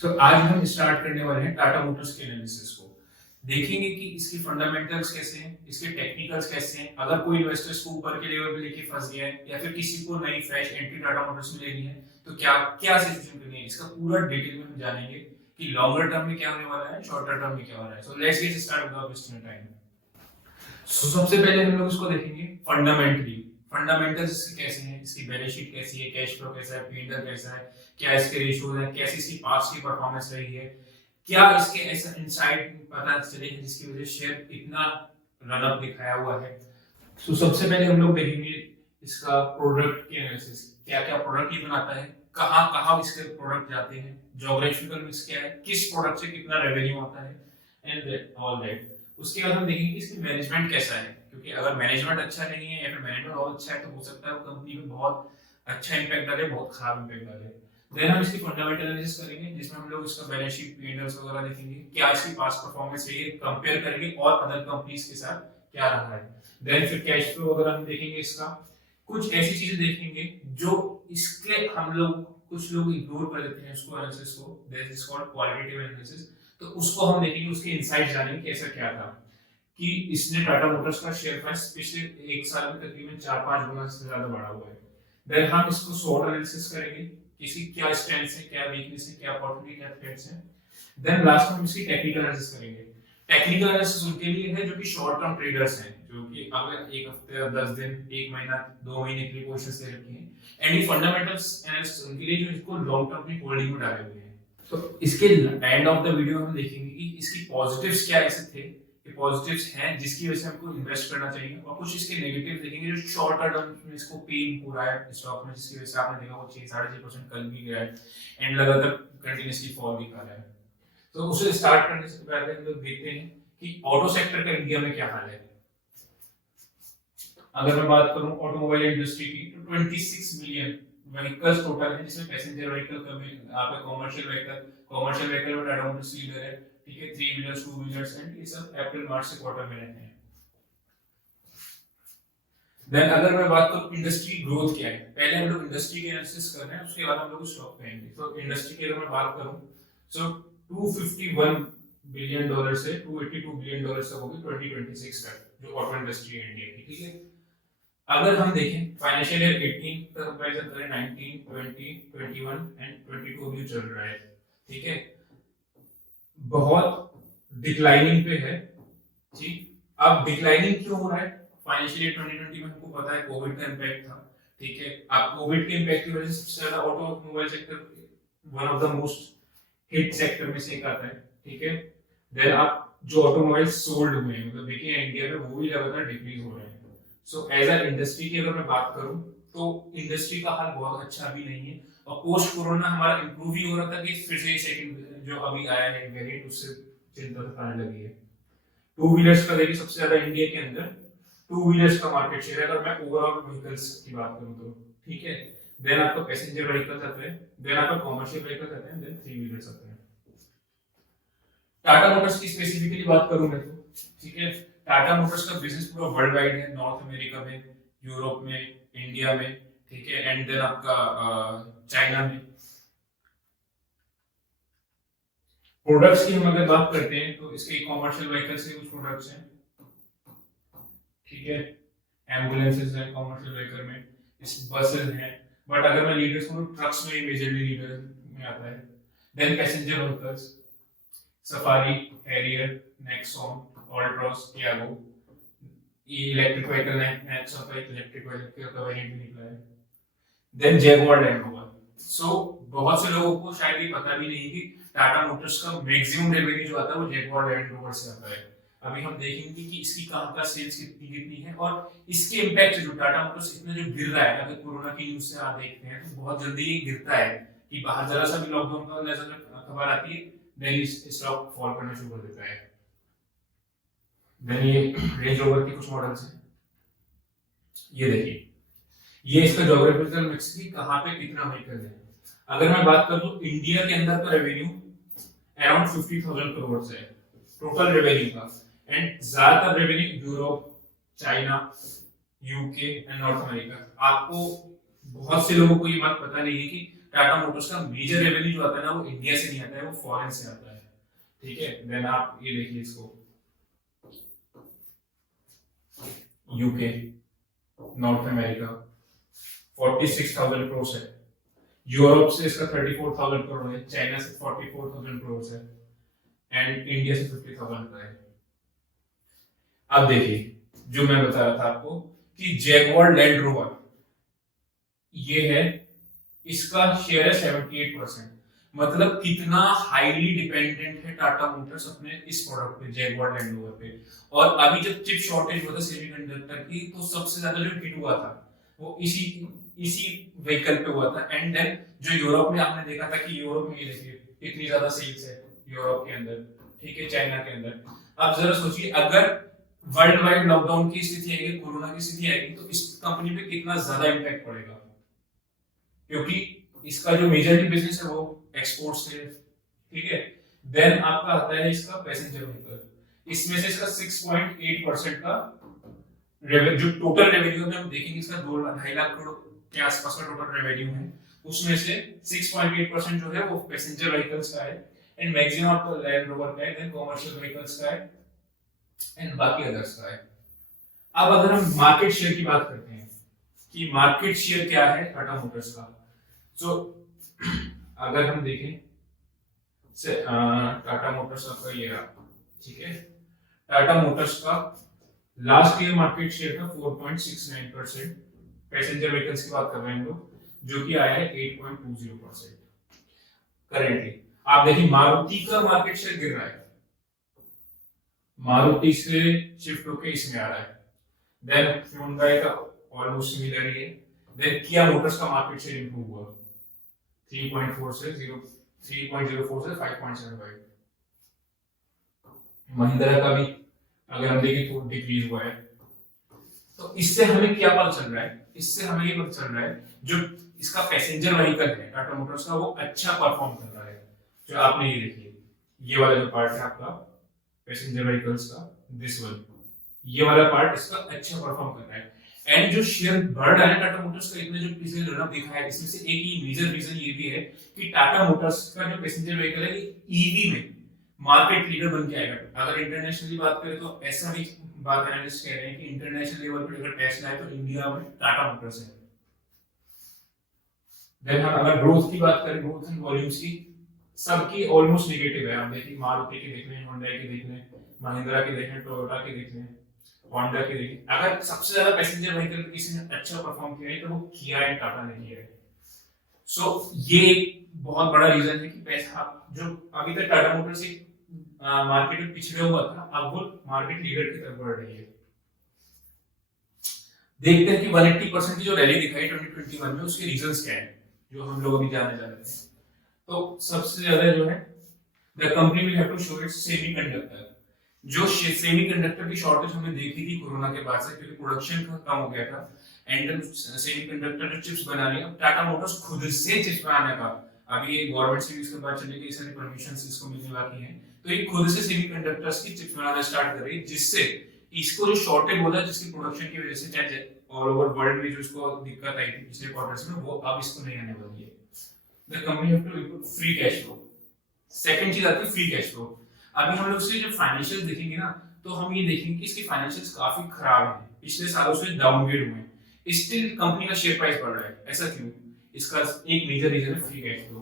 आज हम स्टार्ट करने वाले हैं टाटा मोटर्स के एनालिसिस को। देखेंगे कि इसकी फंडामेंटल्स कैसे हैं, इसके टेक्निकल्स कैसे हैं। अगर कोई इन्वेस्टर्स को ऊपर के लेवल पे लेके फंस गया है या फिर किसी को नई फ्रेश एंट्री टाटा मोटर्स में लेनी है तो क्या क्या सिचुएशन करनी है, इसका पूरा डिटेल में हम जानेंगे कि लॉन्गर टर्म में क्या होने वाला है, शॉर्टर टर्म में क्या हो रहा है। So let's get start without wasting time. सबसे पहले हम लोग इसको देखेंगे फंडामेंटली। फंडामेंटल्स इसके कैसे हैं, इसकी बैलेंस शीट कैसी है, कैश फ्लो कैसा है, पी&एल कैसा है, क्या इसके रेशियोज है, कैसी इसकी पास्ट की परफॉर्मेंस रही है, क्या इसके ऐसा इनसाइड पता चले जिसकी वजह से शेयर इतना रन अप दिखाया हुआ है। तो सबसे पहले हम लोग देखेंगे इसका प्रोडक्ट के एनालिसिस, क्या क्या प्रोडक्ट ये बनाता है, कहाँ कहाँ इसके प्रोडक्ट जाते हैं, ज्योग्राफिकल मिक्स क्या है, किस प्रोडक्ट से कितना रेवेन्यू आता है एंड ऑल दैट। उसके बाद हम देखेंगे कि इसकी मैनेजमेंट कैसा है, क्योंकि अगर मैनेजमेंट अच्छा नहीं है या फिर मैनेजमेंट बहुत अच्छा है तो हो सकता है वो कंपनी में बहुत अच्छा इंपैक्ट डाले, बहुत खराब इंपैक्ट डाले। देन हम इसकी फंडामेंटल एनालिसिस करेंगे जिसमें हम लोग इसका बैलेंस शीट, पी&एल वगैरह देखेंगे, क्या इसकी पास्ट परफॉर्मेंस है, कंपेयर करेंगे और अदर कंपनीज के साथ क्या रहा है। देन फिर कैश फ्लो वगैरह हम देखेंगे इसका। कुछ ऐसी चीजें देखेंगे जो इसके हम लोग कुछ लोग इग्नोर कर देते हैं उसको, एनालिसिस को, that is called qualitative analysis. तो उसको हम देखेंगे, उसके इनसाइट जानेंगे कि ऐसा क्या था कि इसने टाटा मोटर्स का शेयर प्राइस पिछले एक साल में तकरीबन 4-5 गुना से ज्यादा बढ़ा हुआ है। देन हम इसको शॉर्ट एनालिसिस करेंगे, इसकी क्या स्ट्रेंथ्स है, क्या वीकनेस है, क्या अपॉर्चुनिटी, क्या थ्रेट्स है। देन लास्ट में हम इसकी टेक्निकल एनालिसिस करेंगे। टेक्निकल एनालिसिस उनके लिए है जो कि शॉर्ट टर्म ट्रेडर्स हैं, जो कि अगर एक हफ्ते, 10 दिन, एक महीना, 2 महीने के लिए पोजीशंस ले रखी हैं। एंड ये फंडामेंटल्स एनालिसिस उनके लिए जो इसको लॉन्ग टर्म में होल्डिंग में डाले हुए हैं। तो इसके एंड ऑफ द वीडियो हम देखेंगे कि इसकी पॉजिटिव्स क्या ऐसे थे, ये पॉजिटिव्स हैं जिसकी वजह से हमको इन्वेस्ट करना चाहिए, और कुछ इसके नेगेटिव देखेंगे जो शॉर्ट टर्म में इसको पेन हो रहा है स्टॉक में, जिसकी वजह से आपने देखा वो 6-6.5% कल भी गया है एंड लगातार कंटिन्यूअसली फॉल दिखा रहा है। तो उसे स्टार्ट करने से पहले हम लोग देखते हैं कि ऑटो सेक्टर का इंडिया में क्या हाल है। अगर मैं बात करूं ऑटोमोबाइल इंडस्ट्री की तो 26 मिलियन व्हीकल्स टोटल है, जिसमें पैसेंजर व्हीकल कम है, यहाँ पे कॉमर्शियल व्हीकल में टाटा मोटर्स लीडर है, ठीक है, 3 व्हीलर्स, 2 व्हीलर्स एंड ये सब अप्रैल मार्च से क्वार्टर में रहते हैं। देन अगर मैं बात करूं इंडस्ट्री ग्रोथ क्या है, पहले हम लोग इंडस्ट्री के एनालिसिस कर रहे हैं, उसके बाद हम लोग स्टॉक पे आएंगे। तो इंडस्ट्री की अगर मैं बात करूं सो $251 बिलियन से $282 बिलियन तक होगी 2026 तक, जो ऑटो इंडस्ट्री है इंडिया की, ठीक है। अगर हम देखें फाइनेंशियल ईयर 18 का कंपैरिजन करें, 19, 20, 21 एंड 22 अभी चल रहा है, ठीक है, बहुत डिक्लाइनिंग पे है। ठीक, अब डिक्लाइनिंग क्यों हो रहा है? फाइनेंशियल ईयर 2020 में हमको पता है कोविड का इंपैक्ट था, ठीक है। अब कोविड के इंपैक्ट की वजह से सबसे ज्यादा automobile sector one of the most hit sector में से एक आता है, ठीक है। देन आप जो ऑटोमोबाइल सोल्ड हुए हैं, मतलब देखिए इंडिया में वो भी लगातार डिक्रीज हो रहे हैं। सो एज अ इंडस्ट्री की अगर मैं बात करूं तो इंडस्ट्री का हाल बहुत अच्छा भी नहीं है, और पोस्ट कोरोना हमारा इंप्रूव ही हो रहा था कि फिर से सेकंड जो अभी आया है वेरिएंट, उससे चिंता खाने लगी है। टू व्हीलर्स का देखिए सबसे ज्यादा इंडिया के अंदर टू व्हीलर्स का मार्केट शेयर है, अगर मैं ओवरऑल व्हीकल्स की बात करूं तो, ठीक है। देन आपका पैसेंजर व्हीकल्स आते हैं, देन आपका कॉमर्शियल व्हीकल्स आते हैं, देन थ्री व्हीलर्स आते हैं। टाटा मोटर्स की स्पेसिफिकली बात करूं मैं तो, ठीक है, टाटा मोटर्स का बिजनेस पूरा वर्ल्ड वाइड है, नॉर्थ अमेरिका में, यूरोप में, इंडिया में, ठीक है, एंड देन आपका चाइना में। प्रोडक्ट्स की हम अगर बात करते हैं तो इसके कॉमर्शियल व्हीकल्स के कुछ प्रोडक्ट्स हैं, ठीक है, एम्बुलेंसेस हैं कॉमर्शियल व्हीकल में, इस बसेस हैं, बट अगर मैं लीडर्स को ट्रक्स में मेजरली लीडर में आता है। Then passenger vehicles, Safari, Harrier, Nexon, Altroz, Tiago, ये इलेक्ट्रिक व्हीकल है, नेक्सॉन का इलेक्ट्रिक व्हीकल का वेरिएंट भी निकला है। Then Jaguar Land Rover. So बहुत से लोगों को शायद ये पता भी नहीं कि टाटा मोटर्स का मैक्सिमम रेवेन्यू जो आता है वो जैगुआर लैंड रोवर से आता है। अभी हम देखेंगे कि इसकी कहां का सेल्स कितनी कितनी है, और इसके इंपैक्ट जो टाटा मोटर्स इतना जो गिर रहा है, अगर कोरोना की न्यूज से आप देखते हैं तो बहुत जल्दी ये गिरता है कि बाहर जरा सा भी लॉकडाउन का खबर आती है, देन स्टॉक फॉल करना शुरू कर देता है। देन ये रेंज रोवर के कुछ मॉडल्स हैं, ये देखिए, ये इसका ज्योग्राफिकल मिक्स भी कहां पे कितना व्हीकल है। अगर मैं बात करूं तो इंडिया के अंदर का रेवेन्यू अराउंड 50,000 करोड़ है टोटल रेवेन्यू का, एंड ज्यादातर revenue Europe, China, UK and north America. आपको बहुत से लोगों को ये बात पता नहीं है कि टाटा मोटर्स का मेजर रेवेन्यू जो आता है ना वो इंडिया से नहीं आता है, वो फॉरेन से आता है। ठीक है, देन आप ये देखिए इसको, यूके, नॉर्थ अमेरिका 46,000 करोड़ है, यूरोप से इसका 34,000 करोड़ है, चाइना से 44,000 करोड़ है, एंड इंडिया से 50,000 का है। अब देखिए जो मैं बता रहा था आपको कि जैगवार लैंड रोवर ये है, इसका शेयर है 78%। मतलब कितना हाईली डिपेंडेंट है टाटा मोटर्स अपने इस प्रोडक्ट पे, जैगवार लैंड रोवर पे। और अभी जब चिप शॉर्टेज हुआ था सेमीकंडक्टर की, तो सबसे ज्यादा जो हिट हुआ था वो इसी इसी व्हीकल पे हुआ था। एंड देन जो यूरोप में आपने देखा था कि यूरोप में ये देखिए इतनी ज्यादा सेल्स है यूरोप के अंदर, ठीक है, चाइना के अंदर। आप जरा सोचिए अगर वर्ल्ड वाइड लॉकडाउन की स्थिति आएगी, कोरोना की स्थिति आएगी, तो इस कंपनी पे कितना ज्यादा इम्पैक्ट पड़ेगा, क्योंकि इसका जो मेजरली बिजनेस है वो एक्सपोर्ट से, ठीक है। देन आपका आता है इसका पैसेंजर व्हीकल, इसमें से इसका 6.8% का जो टोटल रेवेन्यू है, हम देखेंगे इसका 2-2.5 लाख करोड़ के आसपास का टोटल रेवेन्यू है, उसमें से 6.8% जो है वो पैसेंजर व्हीकल्स का है, एंड मैक्सिमम आपका लैंड रोवर का है, देन कमर्शियल व्हीकल्स का है, एंड बाकी अदर्स का है। अब अगर हम मार्केट शेयर की बात करते हैं कि मार्केट शेयर क्या है टाटा मोटर्स का, तो अगर हम देखें से टाटा मोटर्स का ये रहा, ठीक है, टाटा मोटर्स का लास्ट ईयर मार्केट शेयर था 4.69%, पैसेंजर व्हीकल्स की बात कर रहे हैं हम लोग, जो कि आया है 8.20% करेंटली। आप देखिए मारुति का मार्केट शेयर गिर रहा है, मारुति से शिफ्ट होके इसमें आ रहा है, देन Hyundai का ऑलमोस्ट सिमिलर ही है, देन किया मोटर्स का मार्केट शेयर इंप्रूव हुआ 3.04 से 5.75, महिंद्रा का भी अगर हम देखें तो डिक्रीज हुआ है। तो इससे हमें क्या पता चल रहा है, इससे हमें ये पता चल रहा है जो इसका पैसेंजर व्हीकल है टाटा मोटर्स का वो अच्छा परफॉर्म कर रहा है। जो आपने ये देखिए ये वाला जो पार्ट है आपका पैसेंजर व्हीकल्स का, दिस वन, ये वाला पार्ट इसका अच्छा परफॉर्म कर रहा है। एंड जो शेयर बढ़ रहा है टाटा मोटर्स का, इतने जो पिछले रनअप दिखा है, इसमें से एक ही मेजर रीजन ये भी है कि टाटा मोटर्स का जो पैसेंजर व्हीकल है ईवी में मार्केट लीडर बन के आएगा। अगर इंटरनेशनली बात करें तो ऐसा भी बात एनालिस्ट कह रहे हैं कि इंटरनेशनल लेवल पर अगर टेस्ला है तो इंडिया में टाटा मोटर्स है। देन अगर ग्रोथ की बात करें, ग्रोथ एंड वॉल्यूम्स की, सबकी ऑलमोस्ट नेगेटिव है। आप देखिए मारुति के देख लें, Hyundai के देख लें, महिंद्रा के देख लें, टोयोटा के देख लें, होंडा के देख लें। अगर सबसे ज्यादा पैसेंजर व्हीकल किसी ने अच्छा परफॉर्म किया है तो वो किया एंड टाटा ने किया है। सो ये बहुत बड़ा रीजन है कि पैसा जो अभी तक टाटा मोटर्स से मार्केट में पिछड़े हुआ था, अब वो मार्केट लीडर की तरफ बढ़ रही है। देखते हैं कि 180% की जो रैली दिखाई 2021 में, उसके रीजंस क्या है, जो हम लोग अभी जानने जा रहे हैं। तो सबसे ज्यादा जो है the company will have to show its semiconductor. जो सेमीकंडक्टर की शॉर्टेज हमने देखी थी कोरोना के बाद से, क्योंकि प्रोडक्शन कम हो गया था, एंड सेमीकंडक्टर जो चिप्स बना रही है, टाटा मोटर्स खुद से चिप्स बनाने का, अभी ये गवर्नमेंट से भी इसके बाद चलेगी, ये सारी परमिशंस इसको मिलने बाकी हैं, तो ये खुद से सेमीकंडक्टर्स की चिप्स बनाना स्टार्ट कर रही है, जिससे इसको जो शॉर्टेज होता है जिसकी प्रोडक्शन की वजह से चाहे ऑल ओवर वर्ल्ड में जो इसको दिक्कत आई थी पिछले क्वार्टर्स में, वो अब इसको नहीं आने वाली है। The company have to improve free cash flow. Second चीज आती है फ्री कैश फ्लो। अभी हम लोग से जो फाइनेंशियल देखेंगे ना, तो हम ये देखेंगे कि इसके फाइनेंशियल्स काफी खराब हैं, पिछले सालों से डाउनग्रेड हुए हैं, स्टिल कंपनी का शेयर प्राइस बढ़ रहा है। ऐसा क्यों? इसका एक मेजर रीजन है फ्री कैश फ्लो।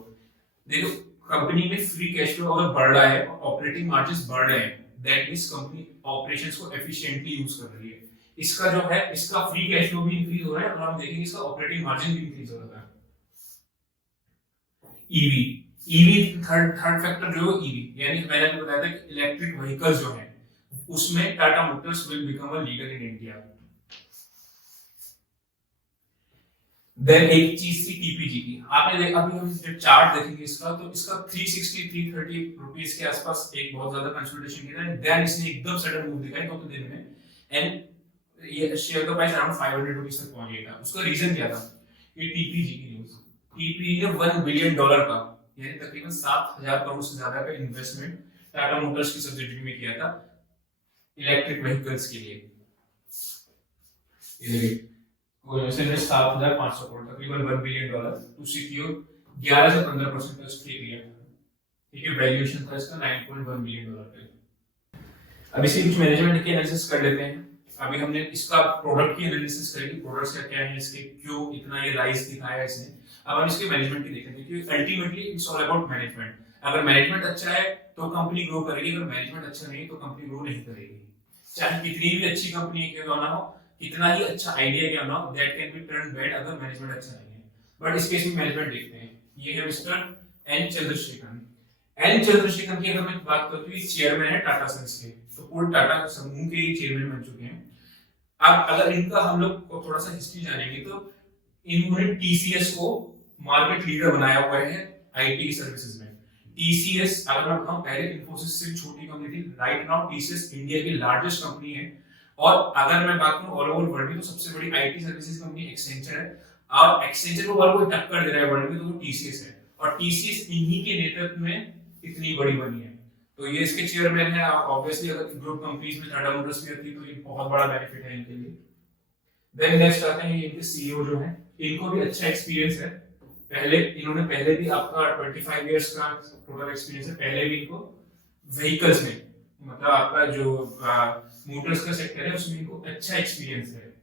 देखो कंपनी में फ्री कैश फ्लो अगर बढ़ रहा है और ऑपरेटिंग मार्जिन्स बढ़ रहे हैं, दैट मींस कंपनी ऑपरेशंस को एफिशिएंटली यूज कर रही है। इसका जो है इसका फ्री कैश फ्लो भी इंक्रीज हो रहा है, और हम देखेंगे इसका ऑपरेटिंग मार्जिन भी इंक्रीज हो रहा है। ईवी थर्ड फैक्टर जो है ईवी, यानी मैंने आपको बताया था कि इलेक्ट्रिक व्हीकल्स जो है उसमें Tata Motors will become a leader in India. Then एक चीज थी टीपीजी की, आपने देखा अभी हम जब चार्ट देखेंगे इसका, तो इसका 360 330 रुपीस के आसपास एक बहुत ज्यादा कंसोलिडेशन किया था, देन इसने एकदम सडन मूव दिखाई 2 दिन में, एंड ये शेयर का प्राइस अराउंड 500 रुपीस तक पहुंच गया था। उसका रीजन क्या था? ये टीपीजी की न्यूज़। टीपीजी ने $1 बिलियन का, यानी तकरीबन 7,000 करोड़ से ज्यादा का इन्वेस्टमेंट टाटा मोटर्स की सब्सिडियरी में किया था इलेक्ट्रिक व्हीकल्स के लिए। ये देखिए 7,500 करोड़, तकरीबन $1 बिलियन टू सिक्योर 11 से 15% का स्टेक लिया था। ठीक है, वैल्यूएशन था इसका $9.1 बिलियन पे। अब इसकी कुछ मैनेजमेंट की एनालिसिस कर लेते हैं। अभी हमने इसका प्रोडक्ट की एनालिसिस करी, प्रोडक्ट्स का क्या है, इसके क्यों इतना ये राइज दिखाया इसने। अब हम इसके मैनेजमेंट की देखेंगे, क्योंकि ultimately it's all about management. अगर मैनेजमेंट अच्छा है तो कंपनी ग्रो करेगी, अगर मैनेजमेंट अच्छा नहीं तो कंपनी ग्रो नहीं करेगी। चाहे कितनी भी अच्छी कंपनी क्यों ना हो, कितना ही अच्छा आइडिया क्यों ना हो, that can be turn bad अगर मैनेजमेंट अच्छा नहीं है। बट इस केस में मैनेजमेंट देखते हैं। ये है mister N Chandrasekaran. N Chandrasekaran की अगर मैं बात करूं तो ये चेयरमैन है टाटा सन्स के, तो पूरे टाटा समूह के चेयरमैन बन चुके हैं। अब अगर इनका हम लोग को थोड़ा सा हिस्ट्री जानेंगे तो इन्होंने टीसीएस को मार्केट लीडर बनाया हुआ है आईटी सर्विसेज में। टीसीएस अगर मैं बताऊं, पहले इन्फोसिस से छोटी कंपनी थी, राइट नाउ टीसीएस इंडिया की लार्जेस्ट कंपनी है। और अगर मैं बात करूं ऑल ओवर वर्ल्ड में, तो सबसे बड़ी आईटी सर्विसेज कंपनी एक्सेंचर है, और एक्सेंचर को अगर कोई टक्कर दे रहा है वर्ल्ड में तो वो टीसीएस है। और टीसीएस इन्हीं के नेतृत्व में इतनी बड़ी बनी है। तो ये इसके चेयरमैन है। ऑब्वियसली अगर ग्रुप कंपनीज में टाटा मोटर्स भी आती है तो ये बहुत बड़ा बेनिफिट है इनके लिए। देन नेक्स्ट आते हैं इनके सीईओ जो है, इनको भी अच्छा एक्सपीरियंस है। पहले भी आपका 25 इयर्स का टोटल एक्सपीरियंस है। पहले भी इनको व्हीकल्स में, मतलब आपका जो मोटर्स का सेक्टर है उसमें इनको अच्छा एक्सपीरियंस है,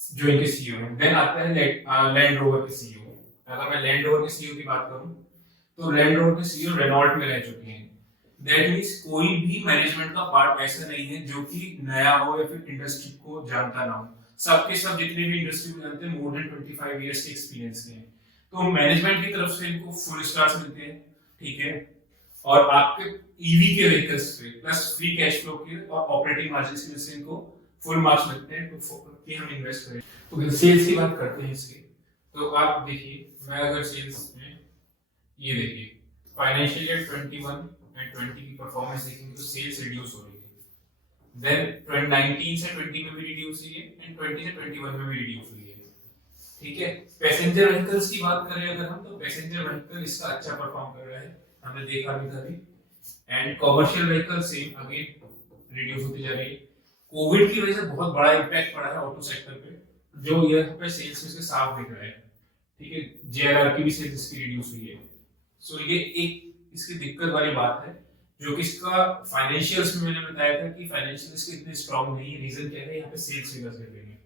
जो इनके सीईओ हैं। देन आता है लैंड रोवर के सीईओ। अगर मैं लैंड रोवर के सीईओ की बात करूं तो लैंड रोवर के सीईओ रेनॉल्ट में रह चुके हैं। दैट मींस कोई भी मैनेजमेंट का पार्ट ऐसा नहीं है जो कि नया हो या फिर इंडस्ट्री को जानता ना हो। सबके सब जितने भी इंडस्ट्री को जानते हैं मोर देन 25 इयर्स के एक्सपीरियंस के हैं। तो मैनेजमेंट की तरफ से इनको फुल स्टार्स मिलते हैं। ठीक है, और आपके ईवी के व्हीकल्स पे प्लस फ्री कैश फ्लो के और ऑपरेटिंग मार्जिन की वजह से इनको फुल मार्क्स मिलते हैं तो कि हम इन्वेस्ट करें। तो सेल्स की बात करते हैं इसके। तो आप देखिए, मैं अगर सेल्स में ये देखिए फाइनेंशियल ईयर 21 एंड 20 की परफॉर्मेंस देखेंगे तो सेल्स रिड्यूस हो रही है। देन 19 से 20 में भी रिड्यूस हुई है एंड 20 से 21 में भी रिड्यूस हुई है। ठीक है, पैसेंजर व्हीकल्स की बात करें अगर हम, तो पैसेंजर व्हीकल इसका अच्छा परफॉर्म कर रहा है, हमने देखा भी था अभी। And commercial vehicle same again reduce होती जा रही है। कोविड की वजह से बहुत बड़ा इंपैक्ट पड़ा है ऑटो सेक्टर पे, जो ये पे सेल्स में से साफ दिख रहा है। ठीक है, जेआरआर की भी सेल्स इसकी रिड्यूस हुई है। सो ये एक इसकी दिक्कत वाली बात है, जो कि इसका फाइनेंशियल्स में मैंने बताया था कि फाइनेंशियल्स के इतने स्ट्रांग नहीं है। रीजन क्या है, यहाँ पे सेल्स फिगर्स गिर रही है।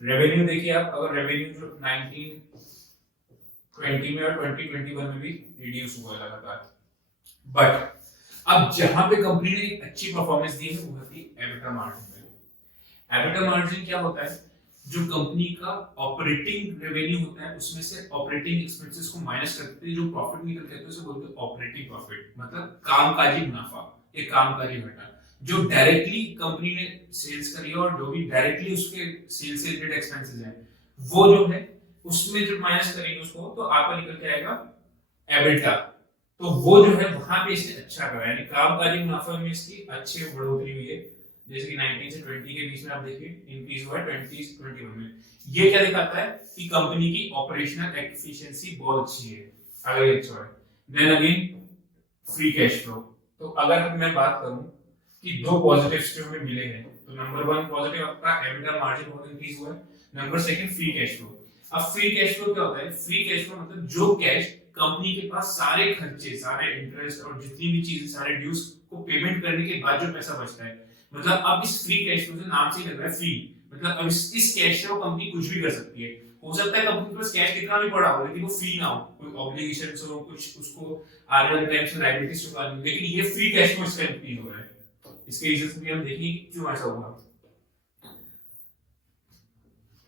रेवेन्यू देखिए आप, अगर रेवेन्यू जो 1920 में और 2021 में भी रिड्यूस हुआ लगातार। बट अब जहां पे कंपनी ने एक अच्छी परफॉर्मेंस दी है वो होती है एबिटा मार्जिन। एबिटा मार्जिन क्या होता है, जो कंपनी का ऑपरेटिंग रेवेन्यू होता है उसमें से ऑपरेटिंग एक्सपेंसेस को माइनस करके जो प्रॉफिट निकल के आता है उसे बोलते हैं ऑपरेटिंग प्रॉफिट, मतलब कामकाजी मुनाफा या कामकाजी घाटा। जो डायरेक्टली कंपनी ने सेल्स करी और जो भी डायरेक्टली उसके सेल्स से रिलेटेड एक्सपेंसेस हैं वो जो है उसमें जो माइनस करेंगे उसको तो आपका निकल के आएगा एबिटा। तो वो जो है वहां पे इसने अच्छा करा, यानी कामकाजी मुनाफा में इसकी अच्छी बढ़ोतरी हुई है। जैसे कि 19 से 20 के बीच में आप देखिए इंक्रीज हुआ है 20 से 21 में। ये क्या दिखाता है कि कंपनी की ऑपरेशनल एफिशिएंसी बहुत अच्छी है, अगर ये अच्छा है। Then again free cash flow. तो अगर मैं बात करूं कि दो पॉजिटिव्स जो हमें मिले हैं, तो नंबर 1 पॉजिटिव आपका एबिटा मार्जिन बहुत इंक्रीज हुआ है। Number 2 free cash flow. अब फ्री कैश फ्लो क्या होता है, फ्री कैश फ्लो मतलब जो कैश कंपनी के पास सारे खर्चे, सारे इंटरेस्ट और जितनी भी चीजें, सारे ड्यूज को पेमेंट करने के बाद जो पैसा बचता है, मतलब अब इस फ्री कैश फ्लो से नाम से ही लग रहा है फ्री, मतलब अब इस कैश से वो कंपनी कुछ भी कर सकती है। हो सकता है कंपनी के पास कैश कितना भी पड़ा हो लेकिन वो फ्री ना हो, कोई ऑब्लिगेशंस हो, कुछ उसको आने वाले टाइम से लायबिलिटीज चुकानी, लेकिन ये फ्री कैश फ्लो इसका इंक्रीज हो रहा है। इसके रीजन भी हम देखेंगे क्यों ऐसा हुआ।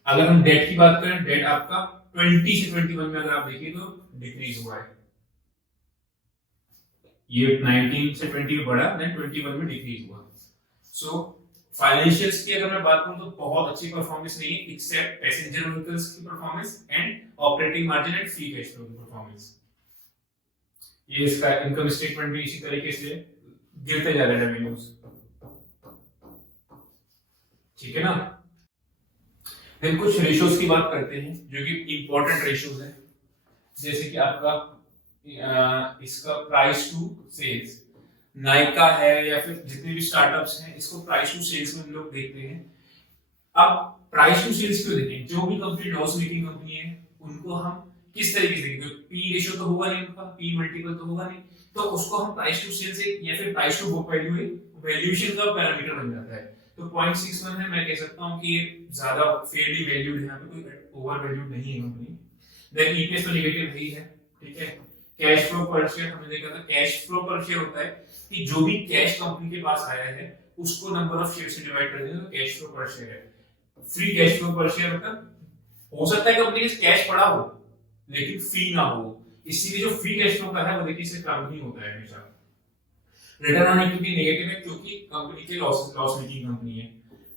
अगर हम डेट की बात करें, डेट आपका 20 से 21 में अगर आप देखिए तो डिक्रीज हुआ है। ये 19 से 20 में बढ़ा, देन 21 में डिक्रीज हुआ। सो फाइनेंशियल्स की अगर मैं बात करूं तो बहुत अच्छी परफॉर्मेंस नहीं है, एक्सेप्ट पैसेंजर व्हीकल्स की performance and operating margin and free cash flow की परफॉर्मेंस। ये इसका इनकम स्टेटमेंट भी इसी तरीके से गिरते जा रहे हैं रेवेन्यूज। ठीक है ना। फिर कुछ रेशियोज की बात करते हैं जो कि इंपॉर्टेंट रेशियोज है, जैसे कि आपका इसका प्राइस टू सेल्स, नायका है या फिर जितने भी स्टार्टअप्स हैं इसको प्राइस टू सेल्स में हम लोग देखते हैं। अब प्राइस टू सेल्स क्यों देखें, जो भी कंपनी लॉस मेकिंग कंपनी है उनको हम किस तरीके से, पी रेशियो तो होगा नहीं उनका, पी मल्टीपल तो होगा नहीं, तो उसको हम प्राइस टू सेल्स या फिर price to book value valuation का पैरामीटर बन जाता है। तो 0.61 है, मैं कह सकता हूं कि ये ज्यादा फेयरली वैल्यूड है, यहाँ पे कोई ओवर वैल्यूड नहीं है कंपनी। देन ईपीएस तो नेगेटिव ही है, ठीक है। कैश फ्लो पर शेयर हमने देखा था, कैश फ्लो पर शेयर होता है कि जो भी कैश कंपनी के पास आया है उसको नंबर ऑफ शेयर से डिवाइड कर देंगे, तो कैश फ्लो पर शेयर है। फ्री कैश फ्लो पर शेयर मतलब हो सकता है कंपनी के कैश पड़ा हो लेकिन फी ना हो, इसीलिए जो फ्री कैश फ्लो का है वो देखिए से कम ही होता है हमेशा। रिटर्न ऑन इक्विटी नेगेटिव है क्योंकि कंपनी के लॉस मेकिंग कंपनी है।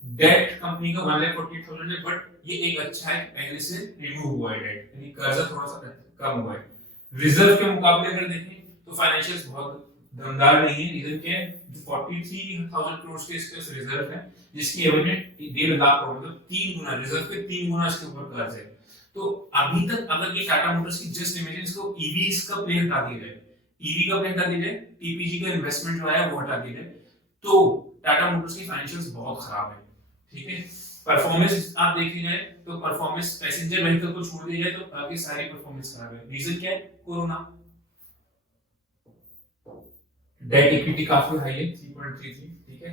डेट कंपनी का 1,40,000 है, बट ये एक अच्छा है पहले से रिमूव हुआ है डेट, यानी कर्जा थोड़ा सा कम हुआ है। रिजर्व के मुकाबले अगर देखें तो फाइनेंशियल्स बहुत दमदार नहीं है। रीजन क्या है, 43,000 करोड़ के इसके रिजर्व है, जिसकी एवरेज 1.5 लाख करोड़, मतलब 3 गुना रिजर्व के 3 गुना इसके ऊपर कर्ज है। तो अभी तक अगर ये टाटा मोटर्स की जस्ट इमेजिन इसको ईवी का प्ले हटा दिया जाए, ईवी का प्ले हटा दिया जाए, टीपीजी का इन्वेस्टमेंट जो है वो हटा दिया जाए, तो टाटा मोटर्स की फाइनेंशियल्स बहुत खराब है, ठीक है। परफॉर्मेंस आप देखी जाए तो परफॉर्मेंस पैसेंजर व्हीकल को छोड़ दिया जाए तो बाकी सारी परफॉर्मेंस खराब है। रीजन क्या है, कोरोना। डेट इक्विटी काफी हाई है 3.33, ठीक है।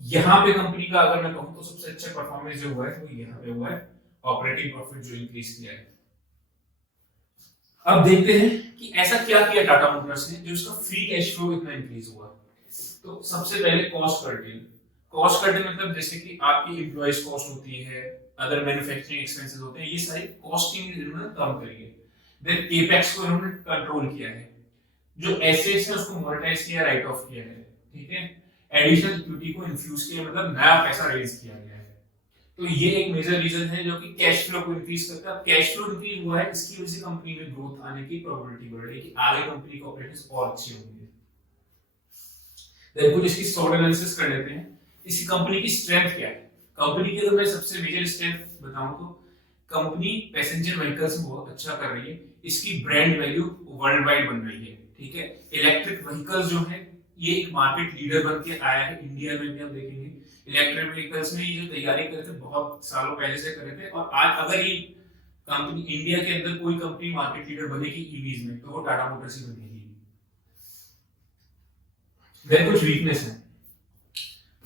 यहाँ पे कंपनी का अगर मैं कहूं तो सबसे अच्छा परफॉर्मेंस जो हुआ है वो यहाँ पे हुआ है, ऑपरेटिंग प्रॉफिट जो इंक्रीज किया है। अब देखते हैं कि ऐसा क्या किया टाटा मोटर्स ने जो इसका फ्री कैश फ्लो इतना इंक्रीज हुआ। तो सबसे पहले कॉस्ट कर्टेल। कॉस्ट कर्टेल मतलब जैसे कि आपकी एम्प्लॉइज कॉस्ट होती है, अदर मैन्युफैक्चरिंग एक्सपेंसेस होते हैं, ये सारी कॉस्टिंग इन्होंने कम करी है। देन केपेक्स को इन्होंने कंट्रोल किया है, जो एसेट्स है उसको मोनेटाइज किया, राइट ऑफ किया है, ठीक है। एडिशनल इक्विटी को इन्फ्यूज किया, मतलब नया पैसा रेज किया गया है। तो ये एक मेजर रीजन है जो कि कैश फ्लो को इंक्रीज करता है। कैश फ्लो इंक्रीज हुआ है, इसकी वजह से कंपनी में ग्रोथ आने की प्रोबेबिलिटी बढ़ रही है कि आगे कंपनी के ऑपरेशंस और अच्छे होंगे। देखो कुछ इसकी शॉर्ट एनालिसिस कर लेते हैं, इसी कंपनी की स्ट्रेंथ क्या है। कंपनी की अगर मैं सबसे मेजर स्ट्रेंथ बताऊं तो कंपनी पैसेंजर व्हीकल्स में बहुत अच्छा कर रही है, इसकी ब्रांड वैल्यू वर्ल्ड वाइड बन रही है, ठीक है। इलेक्ट्रिक व्हीकल्स जो है ये एक मार्केट लीडर बन के आया है, इंडिया में भी आप देखेंगे इलेक्ट्रिक व्हीकल्स में ये जो तैयारी कर रहे थे बहुत सालों पहले से कर रहे थे, और आज अगर ये कंपनी इंडिया के अंदर कोई कंपनी मार्केट लीडर बनेगी ईवीज में तो वो टाटा मोटर्स ही बनेगी। देन कुछ वीकनेस है,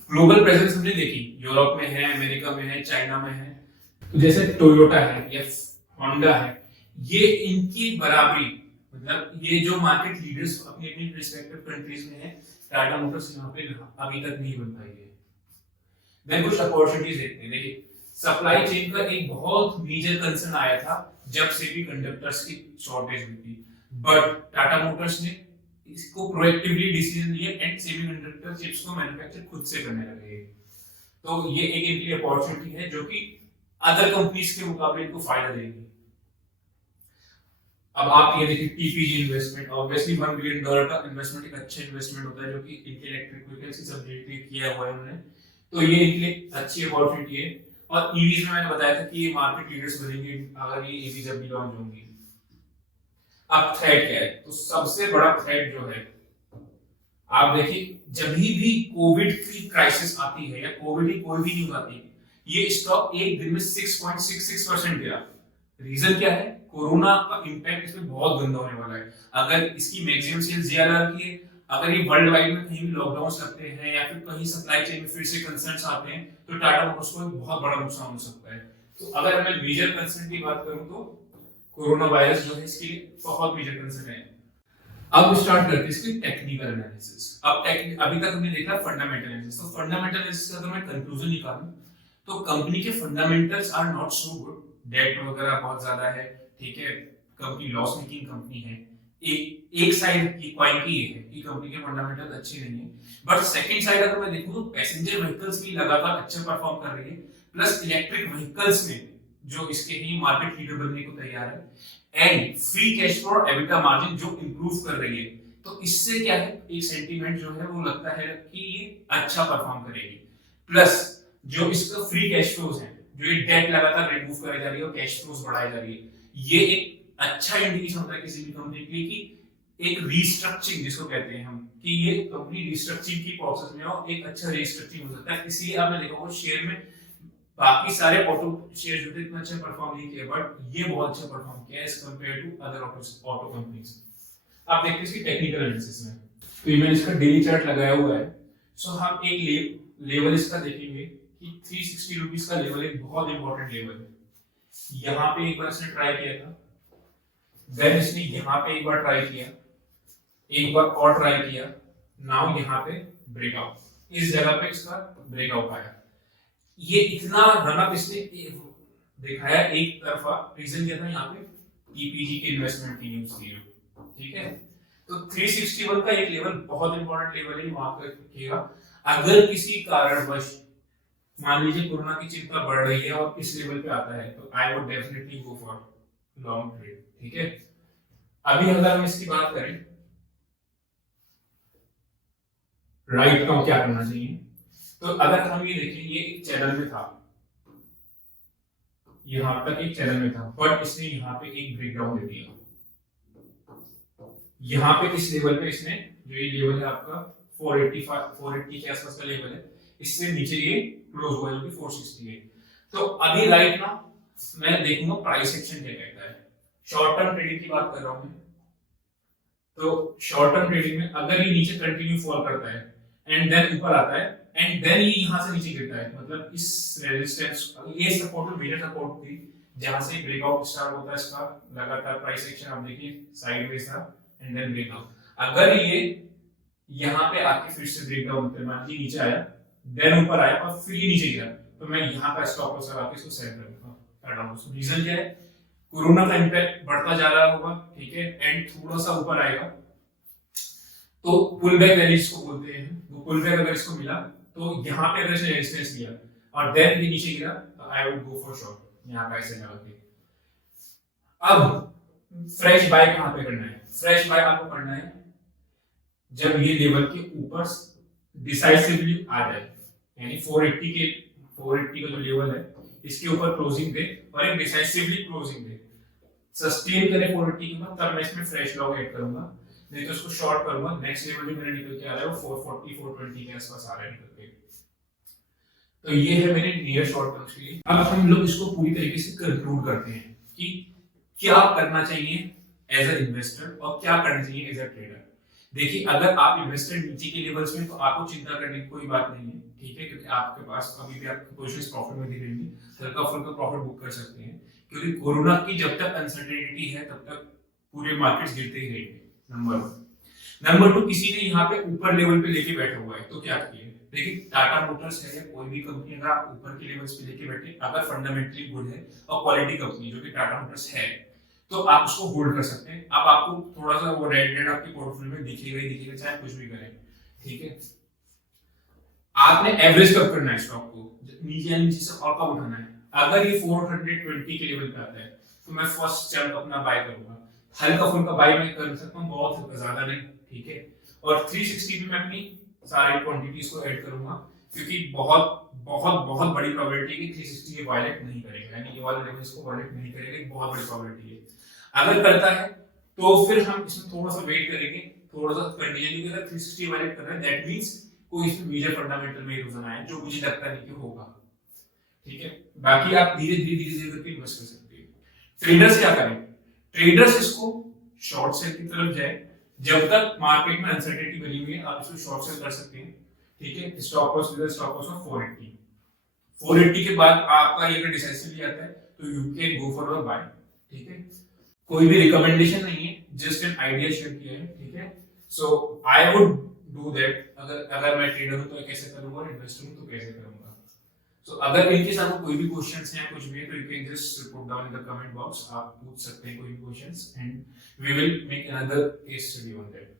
ग्लोबल प्रेजेंस हमने देखी, यूरोप में है, अमेरिका में है, चाइना में है, तो जैसे टोयोटा है या होंडा है, ये इनकी बराबरी, मतलब ये जो मार्केट लीडर्स अपनी अपनी रिस्पेक्टिव कंट्रीज में है, टाटा मोटर्स यहाँ पे अभी तक नहीं बन पाई है। देन कुछ अपॉर्चुनिटीज देखते हैं। देखिए सप्लाई चेन का एक बहुत मेजर कंसर्न आया था जब सेमीकंडक्टर्स की शॉर्टेज हुई थी, बट टाटा मोटर्स ने इसको प्रोएक्टिवली डिसीजन लिया एंड सेमीकंडक्टर चिप्स को मैन्युफैक्चर खुद से करने लगे। तो ये एक इनके लिए अपॉर्चुनिटी है जो कि अदर कंपनीज के मुकाबले इनको फायदा देगी। अब आप ये देखिए टीपीजी इन्वेस्टमेंट, ऑब्वियसली $1 बिलियन का इन्वेस्टमेंट एक अच्छा इन्वेस्टमेंट होता है जो कि इनके इलेक्ट्रिक व्हीकल्स की सब्सिडी किया हुआ है उन्होंने, तो ये इनके लिए अच्छी अपॉर्चुनिटी है। और ईवीज में मैंने बताया था कि ये मार्केट लीडर्स बनेंगे अगर ये ईवी जब भी लॉन्च होंगी। अब थ्रेट क्या है, तो सबसे बड़ा थ्रेट जो है आप देखिए जब भी कोविड की क्राइसिस आती है या कोविड की कोई भी न्यूज आती है, ये स्टॉक एक दिन में 6.66% गिरा। रीजन क्या है, कोरोना का इंपैक्ट इसमें बहुत गंदा होने वाला है। अगर इसकी मैक्सिमम सेल्स ज्यादा की है, अगर ये वर्ल्ड वाइड में कहीं भी लॉकडाउन लगते हैं या फिर कहीं सप्लाई चेन में फिर से कंसर्न्स आते हैं तो टाटा मोटर्स को बहुत बड़ा नुकसान हो सकता है। तो अगर मैं मेजर कंसर्न की बात करूं तो कोरोना वायरस जो है इसके लिए बहुत मेजर कंसर्न है। अब स्टार्ट करते हैं इसकी टेक्निकल एनालिसिस। अब अभी तक हमने देखा फंडामेंटल एनालिसिस, तो फंडामेंटल एनालिसिस अगर मैं कंक्लूजन निकालूं तो कंपनी के fundamentals are not so good, debt वगैरह बहुत ज्यादा है, ठीक है, कंपनी लॉस मेकिंग कंपनी है। एक साइड की कॉइन की है कि कंपनी के फंडामेंटल अच्छे नहीं है, बट सेकंड साइड अगर मैं देखूं तो पैसेंजर व्हीकल्स भी लगातार अच्छा परफॉर्म कर रही है, प्लस इलेक्ट्रिक व्हीकल्स में जो इसके ही मार्केट लीडर बनने को तैयार है, एंड फ्री कैश फ्लो और एबिटा मार्जिन जो इंप्रूव कर रही है। तो इससे क्या है, एक सेंटीमेंट जो है वो लगता है कि ये अच्छा परफॉर्म करेगी। प्लस जो इसका फ्री कैश फ्लोज है, जो ये डेट लगातार रिमूव कराई जा रही है और कैश फ्लोज बढ़ाई जा रही है, ये एक अच्छा इंडिकेशन होता है किसी भी कंपनी के लिए कि एक रीस्ट्रक्चरिंग जिसको कहते हैं हम, कि ये कंपनी रीस्ट्रक्चरिंग की प्रोसेस में हो, एक अच्छा रीस्ट्रक्चरिंग हो सकता है। इसलिए आपने देखा होगा शेयर में बाकी सारे ऑटो शेयर जो थे इतना अच्छा परफॉर्म नहीं किया, बट ये बहुत अच्छा परफॉर्म किया as compared to other auto companies. आप देखते हैं इसकी टेक्निकल एनालिसिस में, तो ये मैंने इसका डेली चार्ट लगाया हुआ है। सो हम एक लेवल इसका देखेंगे कि 360 रुपीज का लेवल एक बहुत इंपॉर्टेंट लेवल है। यहाँ पे एक बार इसने ट्राई किया था, देन इसने यहाँ पे एक बार ट्राई किया, एक बार और ट्राई किया, नाउ यहाँ पे ब्रेकआउट, इस जगह पे इसका ब्रेकआउट आया। ये इतना रनअप इसने दिखाया एक तरफा, रीजन क्या था, यहाँ पे ईपीजी के इन्वेस्टमेंट की न्यूज थी, ठीक है। तो 361 का एक लेवल बहुत इंपॉर्टेंट लेवल है, वहां पर रखिएगा। अगर किसी कारणवश मान लीजिए कोरोना की चिंता बढ़ रही है और इस लेवल पे आता है, तो I would definitely go for long trade, ठीक है। अभी अगर हम इसकी बात करें राइट का क्या करना चाहिए, तो अगर हम ये देखें, ये एक चैनल में था, यहां तक एक चैनल में था, बट इसने यहाँ पे एक ब्रेकडाउन दे दिया। यहाँ पे इस लेवल पे इसने, जो ये लेवल है आपका 480 के आसपास का लेवल है, इससे नीचे ये क्लोज हुआ जो कि 460 है। तो अभी राइट ना मैं देखूंगा प्राइस एक्शन क्या कहता है। शॉर्ट टर्म ट्रेडिंग की बात कर रहा हूं मैं, तो शॉर्ट टर्म ट्रेडिंग में अगर ये नीचे कंटिन्यू फॉल करता है एंड देन ऊपर आता है एंड देन ये यहां से नीचे गिरता है, मतलब इस रेजिस्टेंस, ये सपोर्ट मेजर सपोर्ट थी जहां से ब्रेकआउट स्टार्ट होता है इसका, लगातार प्राइस एक्शन आप देखिए साइडवेज था एंड देन ब्रेकआउट। अगर ये यहाँ पे आके फिर से ब्रेकडाउन होता है, मान लीजिए नीचे आया देन ऊपर आया और फिर ये नीचे गिरा, तो मैं यहाँ का स्टॉप लॉस लगा के इसको सेल कर दूंगा। रीजन क्या है, कोरोना का इंपैक्ट बढ़ता जा रहा होगा, ठीक है, एंड थोड़ा सा ऊपर आएगा तो पुल बैक रैली जिसको बोलते हैं, वो पुल बैक अगर इसको मिला तो यहाँ पे अगर इसने रेजिस्टेंस लिया और देन ये नीचे गिरा, तो I would go for short यहाँ का ऐसे लगा के। अब फ्रेश बाय कहाँ पे करना है, फ्रेश बाय आपको करना है जब ये लेवल के ऊपर डिसाइसिवली आ जाए, यानी 480 का जो लेवल है इसके ऊपर क्लोजिंग दे और एक डिसाइसिवली क्लोजिंग दे, सस्टेन करे 480 के बाद, तब मैं इसमें फ्रेश लॉन्ग ऐड करूंगा, नहीं तो इसको शॉर्ट करूंगा। नेक्स्ट लेवल भी मेरे निकल के आ रहा है वो 440 420 के आसपास आ रहा है निकल के। तो ये है मेरे नियर शॉर्ट टर्म्स के लिए। अब हम लोग इसको पूरी तरीके से कंक्लूड करते हैं कि क्या करना चाहिए एज अ इन्वेस्टर और क्या करना चाहिए एज अ ट्रेडर। देखिए, अगर आप इन्वेस्टर नीचे के लेवल्स में, तो आपको चिंता करने की कोई बात नहीं है, ठीक है, क्योंकि आपके पास अभी भी आपकी पोजीशंस प्रॉफिट में दिख रही है, हल्का फुल्का प्रॉफिट बुक कर सकते हैं, क्योंकि कोरोना की जब तक अनसर्टेनिटी है तब तक पूरे मार्केट्स गिरते ही रहेंगे, नंबर 1। नंबर 2, किसी ने यहाँ पे ऊपर लेवल पे लेके बैठा हुआ है, तो क्या किए, देखिए टाटा मोटर्स है या कोई भी कंपनी, अगर आप ऊपर के लेवल्स पे लेके बैठे, अगर फंडामेंटली गुड है और क्वालिटी कंपनी जो कि टाटा मोटर्स है, तो आप उसको होल्ड कर सकते हैं। अब आपको थोड़ा सा वो रेड आपके पोर्टफोलियो में दिखेगा ही दिखेगा, चाहे कुछ भी करें, ठीक है। आपने एवरेज कब करना है स्टॉक को, नीचे से और कब उठाना है। अगर ये 420 के लेवल पे आता है तो मैं फर्स्ट चंक अपना बाय करूंगा, हल्का फुल्का बाय मैं कर सकता हूँ, बहुत ज्यादा नहीं, ठीक है। और 360 पे मैं अपनी सारी क्वांटिटीज को ऐड करूंगा, क्योंकि बहुत बहुत बहुत बड़ी प्रोबेबिलिटी है कि 360 ये वायलेट नहीं करेगा, यानी ये वाले लेवल्स को वायलेट नहीं करेगा, एक बहुत बड़ी प्रोबेबिलिटी है। अगर करता है तो फिर हम इसमें थोड़ा सा वेट करेंगे, थोड़ा सा कंटिन्यू, अगर 360 वायलेट कर रहा है दैट मींस कोई इसमें मेजर फंडामेंटल में इरोजन आया, जो मुझे लगता नहीं कि होगा, ठीक है। बाकी आप धीरे धीरे करके इन्वेस्ट कर सकते हैं। ट्रेडर्स क्या करें, ट्रेडर्स इसको शॉर्ट सेल की तरफ जाए, जब तक मार्केट में अनसर्टेनिटी बनी हुई है आप इसको शॉर्ट सेल कर सकते हैं, ठीक है। Stop loss with stop loss of 480 के बाद आपका ये अगर डिसाइसिवली आता है तो you can go for a buy, ठीक है। कोई भी रिकमेंडेशन नहीं है, जस्ट एन आइडिया शेयर किया है, ठीक है। सो आई वुड डू दैट। अगर मैं ट्रेडर हूं तो कैसे करूंगा और इन्वेस्टर हूं तो कैसे करूंगा। सो अगर इनके साथ कोई भी क्वेश्चंस हैं कुछ भी, तो you can just put down in the comment box, आप पूछ सकते हैं कोई भी questions and we will make another case study on that.